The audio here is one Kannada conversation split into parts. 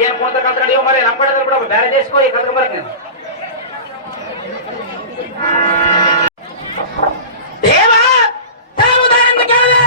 ಏನ್ ಕುಂತಕ್ಕಂತ ನೀವು ಮರೆ ನಮ್ಮ ಕಡೆ ಬಿಡ ಬೇರೆ ದೇಶಕ್ಕೆ ಹೋಗಿ ಕಲ್ತ್ಕೊಂಡ್ ನೀನು ದೇವ ತಾವುದಾರೆಂದು ಕೇಳಿದೆ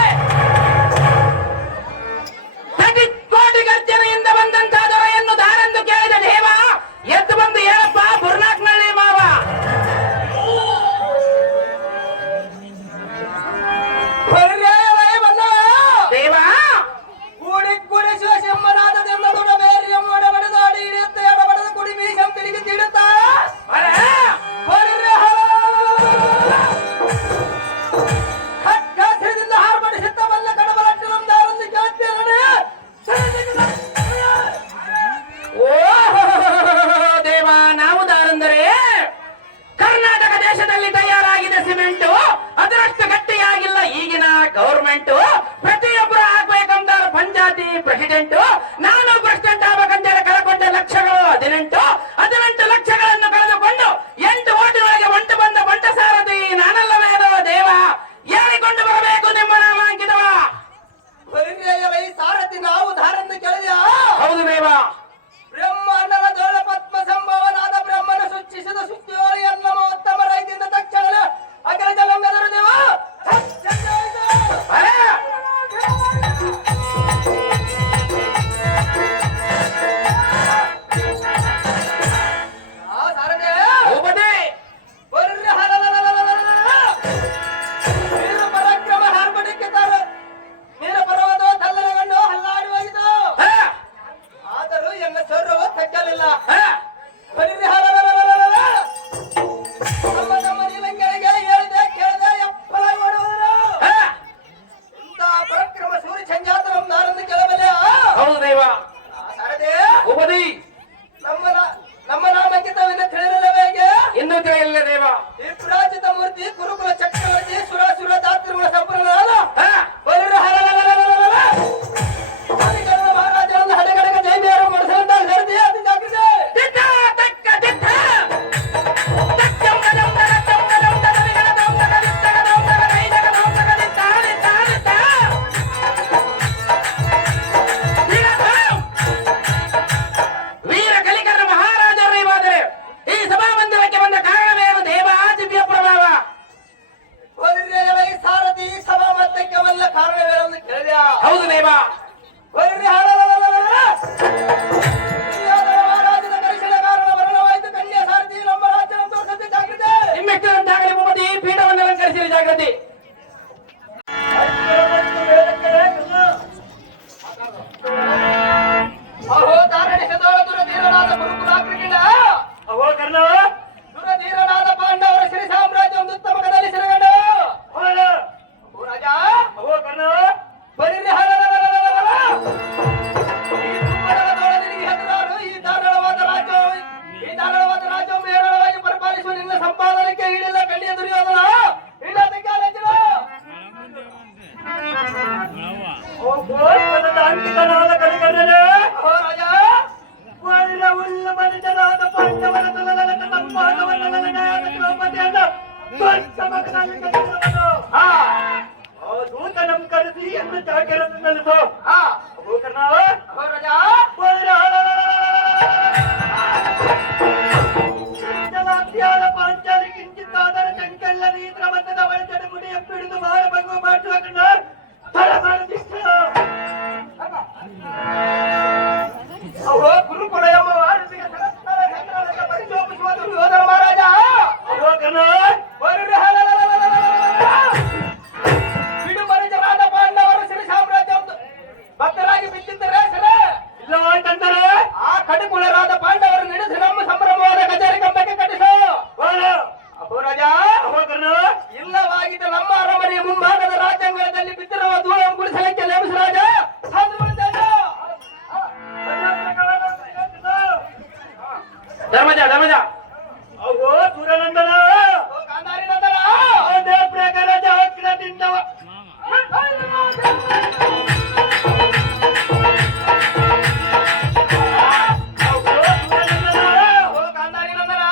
ಹೌದು ದೇವ. ಬರ್ರಿ ರಾಜ್ಯದ ಕರೆಸಿದ ಕಾರಣ ಮರಣವಾಯಿತು. ಕನ್ಯಾ ಸಾರಥಿ ನಮ್ಮ ರಾಜ್ಯ ತೋರಿಸದೆ ಜಾಗೃತಿ. ನಿಮ್ಮೆಷ್ಟರಂತಾಗಲಿ ಭೂಪತಿ, ಪೀಠವನ್ನು ಅಲಂಕರಿಸಿರಿ ಜಾಗೃತಿ. ಅಹೋ ಧಾರಣಿಸಿದೋಳ ದುರಧೀರನಾದ ಗುರುಕುಲಾಕೃತಿನ ಅವೋ ಕರ್ಣ ದುರಧೀರನಾದ ಪಾಂಡವರ ಸಿರಿ ಸಾಮ್ರಾಜ್ಯ ಒಂದು ಉತ್ತಮ ಕದಲ್ಲಿ ಸಿರಗಂಡು ರಾಜ ಅವೋ ಕರ್ಣ ಬರೀ ಈ ಧಾರಾಳವಾದ ರಾಜ್ಯವನ್ನು ಹೇರಳವಾಗಿ ಪರಿಪಾಲಿಸುವ ನಿನ್ನ ಸಂಪಾದನೆಗೆ ಈಡಿಲ್ಲ ಕಣ್ಣಿಯ ದುರ್ಯೋಧನ ಇಲ್ಲದಕ್ಕೆ ಅಂಕಿತನಾದ ಕಲಿಕರ್ಣನೇ ರಾಜ ಒಳ್ಳೆ ಉಳ್ಳ ಮನುಷ್ಯರಾದ ಪಾಂಡವರ ತಲಲಲಕ ಸಂಪಾದವನ್ನಲನಾದ ದ್ರೌಪದಿಯನ್ನ ಸ್ವಂತ ಮಗನಲ್ಲಿ ಕಲಿಸಿದವನು. ಆ ದೂತ ನಮ್ ಕರೆಸಿ ಎಂದು ಜಾಗರನ್ನು ನೆಲೆಸೋ. ಅವೋ ಕರ್ಣ ರಾಜ ಜಲಾತ್ಯಾದ ಪಾಂಚಾಲಿ ಕಿಂಚಿತ್ತಾದರ ಚಂಕಲ್ಲ ನೀತ್ರ ಮತದ ಒಳಚಡೆ ಮುಡಿಯ ಪಿಡಿದು ಮಾರ ಭಂಗ ಮಾಡುವ ಕಣ್ಣ ಅಹೋ ಗುರುಕುಲ ಎಂಬ ವಾರಸಿಗೆ ಪರಿಚೋಪಿಸುವ ದುರ್ಯೋಧನ ಮಹಾರಾಜ ಅವೋ ಕರ್ಣ ಬಿಡು ಮನುಜರಾದ ಪಾಂಡವರ ಸಿರಿ ಸಾಮ್ರಾಜ್ಯ ಭಕ್ತರಾಗಿ ಬಿದ್ದಿದ್ದರೆ ಸರಿ ಇಲ್ಲವಾಯ್ತಂದರೆ ಆ ಕಡುಕುಳರಾದ ಪಾಂಡವರು ನಡೆಸಿ ನಮ್ಮ ಸಂಭ್ರಮವಾದ ಕಚೇರಿ ಕಂಬಕ್ಕೆ ಕಟ್ಟಿಸು. ಅಹೋ ರಾಜ ಅವೋ ಕರ್ಣ ಇಲ್ಲವಾಗಿದ್ದ ನಮ್ಮ ಅರಮನೆಯ ಮುಂಭಾಗದ ರಾಜ್ಯಾಂಗಣದಲ್ಲಿ ಬಿದ್ದಿರುವ ಧೂಳಂ ಗುಡಿಸಲಿಕ್ಕೆ ನೇಮಿಸ ರಾಜ ಧರ್ಮಜ ಧರ್ಮಜ ಅವೋ ಸುರನಂದನ ಗಾಂಧಾರಿ ನಂದನ ಅದೇ ಪ್ರಕಾರ ಜಾಗ್ರದಿಂದ ಗಾಂಧಾರಿ ನಂದನ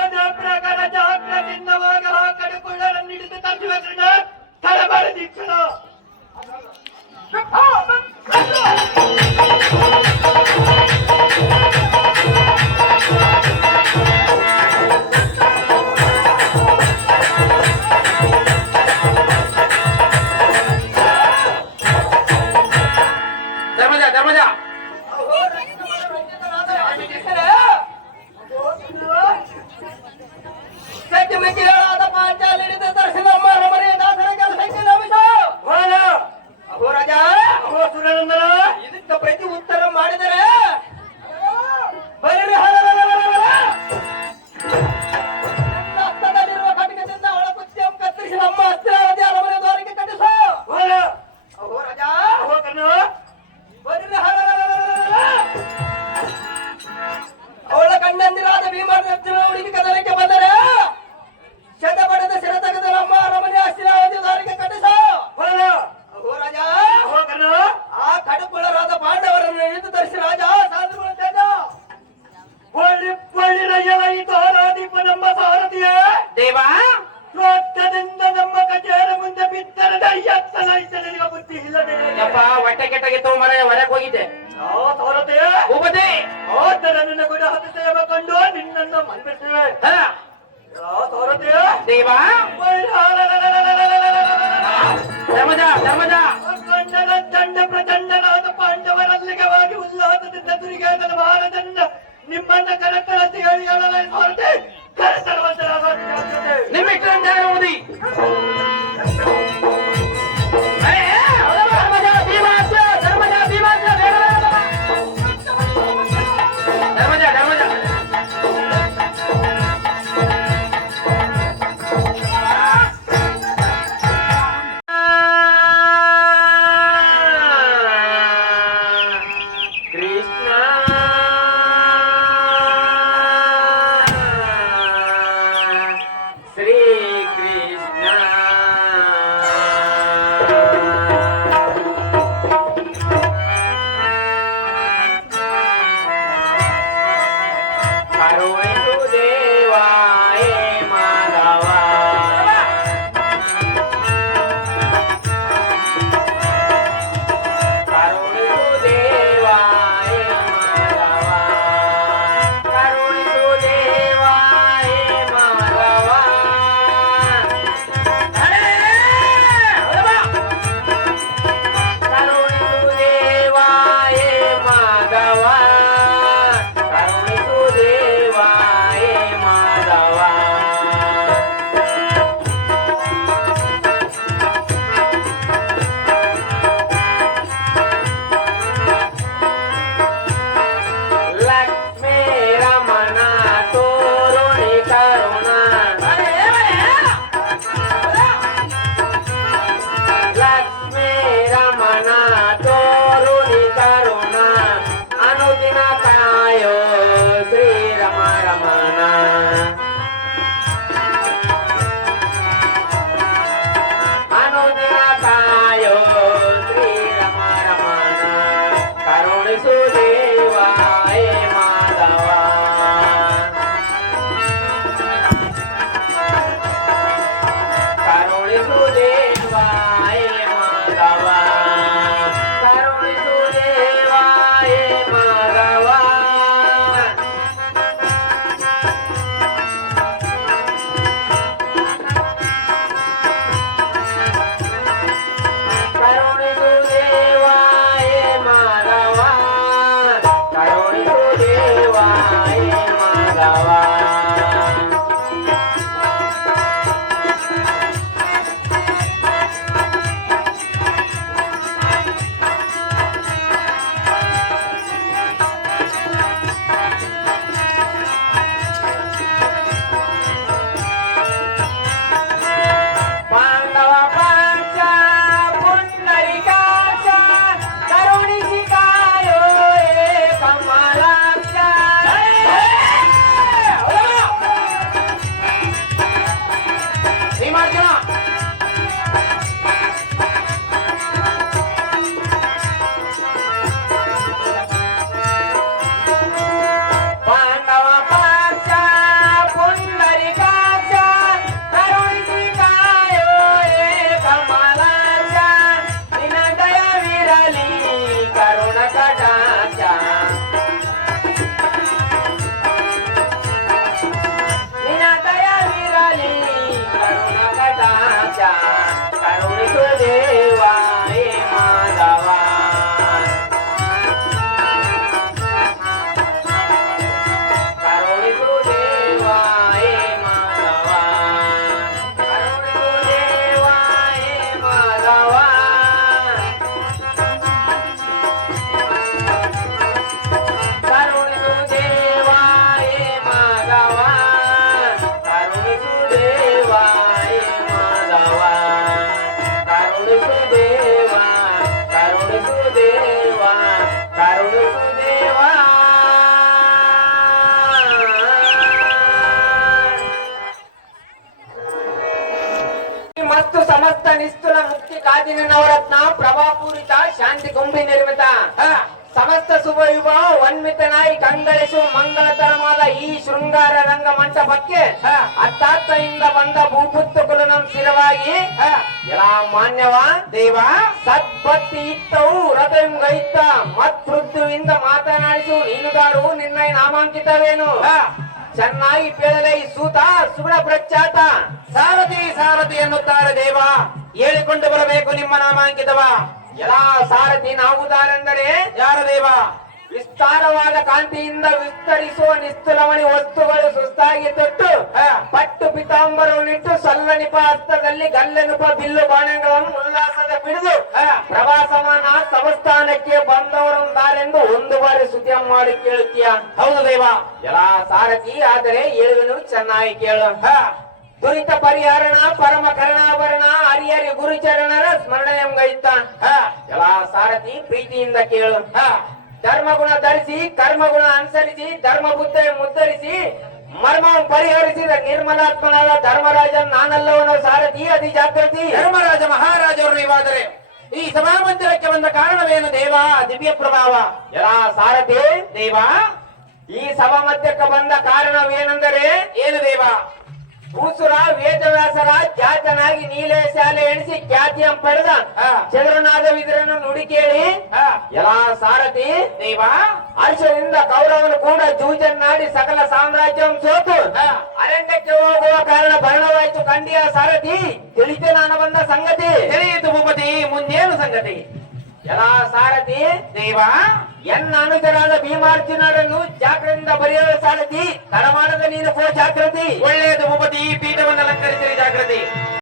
ಅದೇ ಪ್ರಕಾರ ಜಾಗ್ರದಿಂದವಾಗ ಕಡುಕೊಳ್ಳರನ್ನು ಹಿಡಿದು ತಪ್ಪಿಸುವ ತಲೆಬಾರಿ ದೀಕ್ಷಣ ಧರ್ಮಜ ಧರ್ಮಜ ಸತ್ಯಮಿತಿಗಳಾದ ಪಾಂಚಾಲಿ ಹಿಡಿದು ತರಿಸಿ ನಮ್ಮ ಅರಮನೆಯ ದಾಸರ ಕೆಲಸಕ್ಕೆ ನೇಮಿಸು. ಅಹೋ ರಾಜ ಅವೋ ಸುರನಂದನ ಇದಕ್ಕೆ ಪ್ರತಿ ಉತ್ತರ ಮಾಡಿದರೆ ಬರೀ ಹಸ್ತದಲ್ಲಿರುವ ಕಟಕದಿಂದ ಒಳಕುತ್ತಿಯನ್ನು ಕತ್ತರಿಸಿ ನಮ್ಮ ಹಸ್ತಿನಾವತಿ ಅರಮನೆ ದ್ವಾರಕ್ಕೆ ಕಟ್ಟಿಸು. ಅಹೋ ರಾಜ ಅವೋ ಕರ್ಣ ಬರೀ ಅವಳ ಕಣ್ಣಂದಿರಾದ ಭೀಮರ್ಜುನ ಹುಡುಗಿ ಕದನಕ್ಕೆ ಬಂದರೆ ಶತ ಪಡೆದ ಶಿರ ತೆಗೆದು ನಮ್ಮ ಅರಮನೆ ಹಸ್ತಿನಾವತಿ ದ್ವಾರಕ್ಕೆ ಕಟ್ಟಿಸು. ಅಹೋ ರಾಜ ಅವೋ ಕರ್ಣ ಆ ಕಡುಕುಳರಾದ ಪಾಂಡವರನ್ನು ಹಿಡಿದು ತರಿಸಿ ರಾಜ ಸಾಧುಗಳಂತೇನ ಒಳ್ಳಿ ರಯ್ಯಲಾಯಿತು ಆರಾಧಿಪ ನಮ್ಮ ಸಾರಥಿಯೇ ದೇವ. ಸ್ವತ್ತದಿಂದ ನಮ್ಮ ಕಚೇರಿ ಮುಂದೆ ಬಿತ್ತರದ ಎತ್ತಲಾಯ್ತು ನಿನಗೆ ಬುದ್ಧಿ ಇಲ್ಲದೆ ಯಪ್ಪ ಹೊಟ್ಟೆ ಕೆಟ್ಟಾಗಿತ್ತು ಮರ ಹೊರಗೆ ಹೋಗಿದ್ದೆ. ಸಾರಥಿಯೇ ಭೂಪತಿ ಆತರ ನಿನ್ನ ಗುಡ ಹತ್ತು ಸೇವ ಕಂಡು ನಿನ್ನನ್ನು ಮನ್ನಿಸುವೆ. ಹ ಸಾರಥಿಯೇ ದೇವ. ಧರ್ಮಜ ಧರ್ಮಜ ಕಂಡನ ದಂಡ ಪ್ರಚಂಡನಾದ ಪಾಂಡವರಲ್ಲಿಗೆ ಹೋಗಿ ಉಲ್ಲಾಸದಿಂದ ದುರ್ಯೋಧನ ಮಹಾರಾಜನ್ನ ನಿಮ್ಮನ್ನ ಕರೆತರಸಿ ಹೇಳಿ ಹೇಳಲ ಸಾರಥಿ ಕರೆತರುವಂತರಾಗುತ್ತೆ. ನಿಮ್ಮೆಷ್ಟರಂತಾಗಲಿ ಭೂಪತಿ. ಧರ್ಮಜ ಭೀಮಾಸ್ಯ ಧರ್ಮಜ ಭೀಮಾಸ್ಯ ಧರ್ಮಜ ಧರ್ಮಜ ಕೃಷ್ಣ ಶ್ರೀ ಕೃಷ್ಣ ರಮಣ ತೋರುಣಿ ಕರುಣ ಅನುದಿನ ಕಾಯೋ ಶ್ರೀರಮ ರಮಣ ಅನುದಿನ ಕಾಯೋ ಶ್ರೀರಮ ರಮಣ ಕರುಣಿಸು ದೇವ ಹೇ ಮಾಧವ ಕರುಣಿಸು ದೇವ ಹೇ ಮಾಧವ ಕರುಣಿಸು ದೇವ ಹೇ ಮಾಧವ ಕರುಣಿಸು ದೇವ ಹೇ ಮಾಧವ ಕರುಣಿಸು ದೇವ ಹೇ ಮಾಧವ ಪಾಂಡವ ಪಾಂಚ ಪುಂಡರಿಕಾಕ್ಷ ಕರುಣಿಸಿ ಕಾಯೋ ಹೇ ಕಮಲಾಕ್ಷ ಶ್ರೀಮಾರ್ಜುನ ಪಾಂಡವ ಪಾಂಚ ಪುಂಡರಿಕಾಕ್ಷ ಕರುಣಿಸಿ ಕಾಯೋ ಹೇ ಕಮಲಾಕ್ಷ ನಿನ್ನ ದಯವಿರಲಿ ಕರುಣ ಕಟಾಕ್ಷ ನಿನ್ನ ದಯವಿರಲಿ ಕರುಣ ಕಟಾಕ್ಷ ಕರುಣಿಸು ದೇವ ಹೇ ಮಾಧವ ಕರುಣಿಸು ದೇವ ಹೇ ಮಾಧವ ಕರುಣಿಸು ದೇವ ಹೇ ಮಾಧವ ಕರುಣಿಸು ದೇವ ಹೇ ಮಾಧವ ಕರುಣಿಸು ದೇವ ಹೇ ಮಾಧವ ಕರುಣಿಸು ದೇವ ಕರುಣಿಸು ದೇವ ಕರುಣಿಸು ದೇವ ಮತ್ತು ಸಮಸ್ತ ನಿಸ್ತುಲ ಮುಕ್ತಿ ಕಾದಿನ ನವರತ್ನ ಪ್ರಭಾಪೂರಿತ ಶಾಂತಿ ಗೊಂಬಿ ನಿರ್ಮಿತ ಸಮಸ್ತ ಶುಭ ಯುಗ ವನ್ಮಿತನಾಯಿ ಕಂಗಳಿಸು ಮಂಗಳತರವಾದ ಈ ಶೃಂಗಾರ ರಂಗ ಮಂಟಪಕ್ಕೆ ಅತ್ತಾತ್ತೆಯಿಂದ ಬಂದ ಭೂಪುತ್ತು ಕುಲನಂ ಸ್ಥಿರವಾಗಿ ಎಲ್ಲ ಮಾನ್ಯವ ದೇವ ಸದ್ಭಕ್ತಿ ಇತ್ತವು ಹೃದಯಂ ಗೈತ್ತ ಮತ್ ಮೃತ್ಯುವಿಂದ ಮಾತನಾಡಿಸು ನೀನುಗಾರು ನಿನ್ನ ನಾಮಾಂಕಿತವೇನು ಚೆನ್ನಾಗಿ ಕೇಳಲೇ ಈ ಸೂತ ಸುಗುಣ ಪ್ರಖ್ಯಾತ ಸಾರಥಿ ಸಾರಥಿ ಎನ್ನುತ್ತಾರೆ ದೇವ ಹೇಳಿಕೊಂಡು ಬರಬೇಕು ನಿಮ್ಮ ನಾಮಾಂಕಿತವ ಎಲ್ಲ ಸಾರಥಿ ನಾವುದಾರೆಂದರೆ ಯಾರ ದೇವ ವಿಸ್ತಾರವಾದ ಕಾಂತಿಯಿಂದ ವಿಸ್ತರಿಸುವ ನಿಸ್ತುಲಮಣಿ ವಸ್ತುಗಳು ಸುಸ್ತಾಗಿ ತೊಟ್ಟು ಪಟ್ಟು ಪಿತಾಂಬರವನ್ನಿಟ್ಟು ಸಲ್ಲನಿಪ ಹಸ್ತದಲ್ಲಿ ಗಲ್ಲೆನುಪ ಬಿಲ್ಲು ಬಾಣಗಳನ್ನು ಉಲ್ಲಾಸದ ಬಿಡಿದು ಪ್ರವಾಸಮಾನ ಸಂಸ್ಥಾನಕ್ಕೆ ಬಂದವರೊಂದಾರೆಂದು ಒಂದು ಬಾರಿ ಸುದ್ದಿ ಮಾಡಿ ಕೇಳುತ್ತೀಯ ಹೌದು ದೇವ ಎಲ್ಲ ಸಾರಥಿ ಆದರೆ ಹೇಳುವೆನು ಚೆನ್ನಾಗಿ ಕೇಳು ದುರಿತ ಪರಿಹರಣ ಪರಮ ಕರುಣಾಭರಣ ಹರಿಹರಿ ಗುರುಚರಣರ ಸ್ಮರಣೆಯಂಗೈತ ಎಲ್ಲ ಸಾರಥಿ ಪ್ರೀತಿಯಿಂದ ಕೇಳು ಧರ್ಮಗುಣ ಧರಿಸಿ ಕರ್ಮಗುಣ ಅನುಸರಿಸಿ ಧರ್ಮ ಬುದ್ಧ ಮುದ್ದರಿಸಿ ಮರ್ಮ ಪರಿಹರಿಸಿದ ನಿರ್ಮಲಾತ್ಮನಾದ ಧರ್ಮರಾಜನ್ ನಾನಲ್ಲವನ ಸಾರಥಿ ಅತಿ ಜಾಗೃತಿ ಧರ್ಮರಾಜ ಮಹಾರಾಜರು ನೀವಾದರೆ ಈ ಸಭಾಮಂದಿರಕ್ಕೆ ಬಂದ ಕಾರಣವೇನು ದೇವ ದಿವ್ಯ ಪ್ರಭಾವ ಎಲ್ಲ ಸಾರಥಿ ದೇವ ಈ ಸಭಾ ಮಧ್ಯಕ್ಕೆ ಬಂದ ಕಾರಣವೇನೆಂದರೆ ಏನು ದೇವ ಭೂಸುರ ವೇದವ್ಯಾಸರ ಖ್ಯಾತನಾಗಿ ನೀಲೆ ಶಾಲೆ ಎಣಿಸಿ ಖ್ಯಾತಿಯಂ ಪಡೆದ ಚಂದ್ರನಾಥ ವಿದ್ರನ್ನು ನುಡಿ ಕೇಳಿ ಎಲ್ಲಾ ಸಾರಥಿ ದೇವ ಹರ್ಷದಿಂದ ಕೌರವನು ಕೂಡ ಜೂಜನ್ನಾಡಿ ಸಕಲ ಸಾಮ್ರಾಜ್ಯಂ ಸೋತು ಅರಣ್ಯಕ್ಕೆ ಹೋಗುವ ಕಾರಣ ಭರಣವಾಯಿತು ಕಂಡಿಯ ಸಾರಥಿ ತಿಳಿತು ನಾನು ಬಂದ ಸಂಗತಿ ತಿಳಿಯಿತು ಭೂಪತಿ ಮುಂದೇನು ಸಂಗತಿ ಎಲ್ಲಾ ಸಾರಥಿ ದೇವ ಎನ್ನ ಅನುಜರಾದ ಭೀಮಾರ್ಜುನರನ್ನು ಜಾಗ್ರತೆಯಿಂದ ಬರೆಯುವ ಸಾರಥಿ ತಡಮಾಡದ ನೀನು ಜಾಗೃತಿ ಒಳ್ಳೆಯದು ಭೂಪತಿ ಪೀಠವನ್ನು ಅಲಂಕರಿಸಿರಿ ಜಾಗೃತಿ